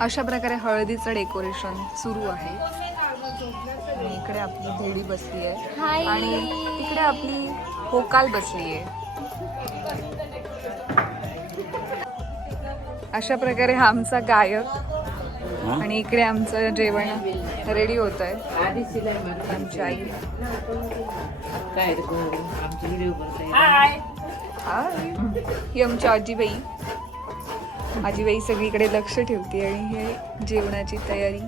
अशा प्रकारे हळदीचं डेकोरेशन सुरू आहे. आणि इकडे आपली धेडी बसली आहे. आणि तिकडे आपली होकाल बसली आहे. अशा प्रकारे हा आमचा गायक आणि इकडे आमचं जेवण. रेडी होत आहे. आमची आई. हाय ही आमची आजीबाई. आजीबाई सगळीकडे लक्ष ठेवते आणि हे जेवणाची तयारी.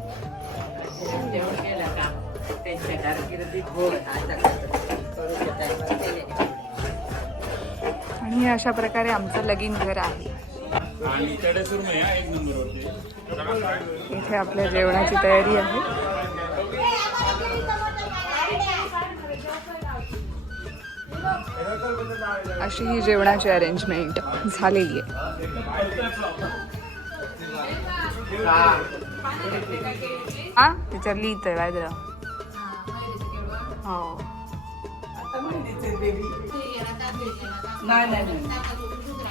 आणि हे अशा प्रकारे आमचं लगीन घर आहे. इथे आपल्या जेवणाची तयारी आहे. अशी ही जेवणाची अरेंजमेंट झालेली आहे. हा? त्याच्यावर लिहितंय काय जरा. हो.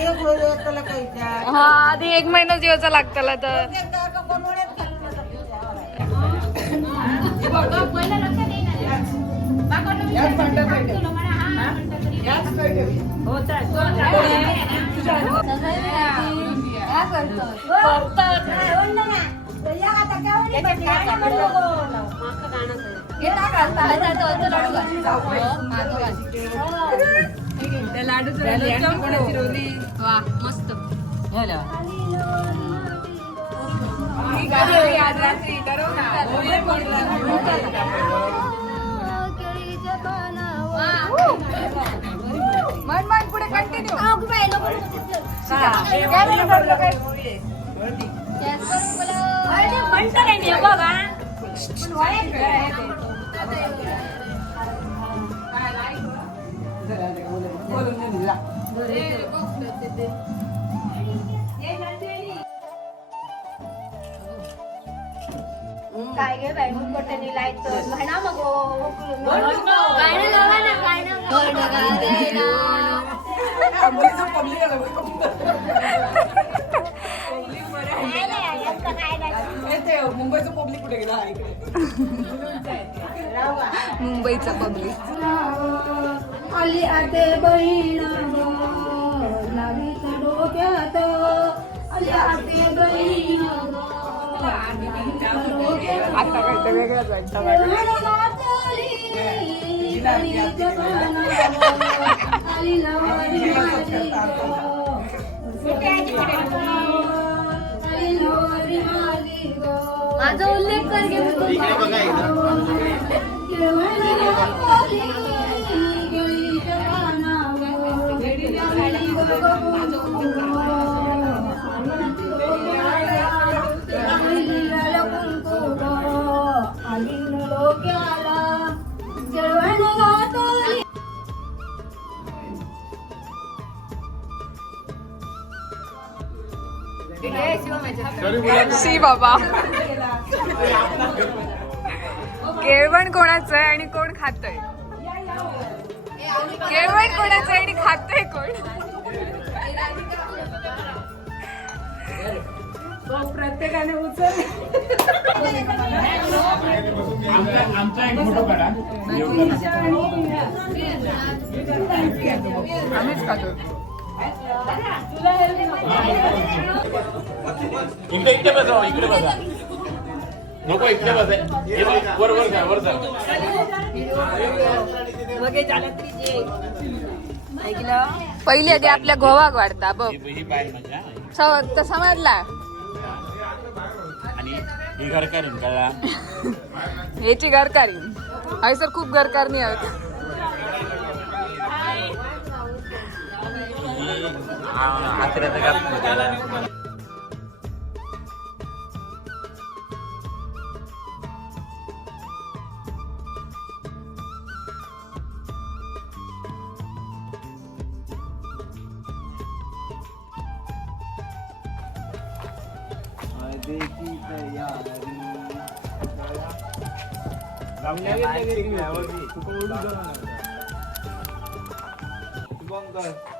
होया तुझ्या लग्नाला येणार आम्ही लवकरच हं? बेबी अब जरा जशी हा आधी एक महिना दिवसा लागताला तर मन मन पुढे कंटिन्यू काय गे बाई मुकटणी लाइट म्हणा मग काय ना लावा. ना काय ना मुंबईचं पब्लिक कुठे गेला? इकडे. मुंबईचा पब्लिक. आली आते बहीण लागली डोक्यात आते वेगळंच. माझा उल्लेख कर शी बाबा. केळवण कोणाचं आहे आणि कोण खातंय? केळवण कोणाचं आहे आणि खातंय कोण? प्रत्येकाने उचल. आमचा आमचा एक फोटो काढा. आम्हीच खातो. इकडे इकडे बसा इकडे बसा. नको इकडे बसा. हे वर वर जा वर जा. पहिली आधी आपल्या गोवाक वाढता बघ. ही ही समजला याची घरकारी कळा सर खूप गरकारणी आहेत आत्र्याचं आहेत शुभंकर.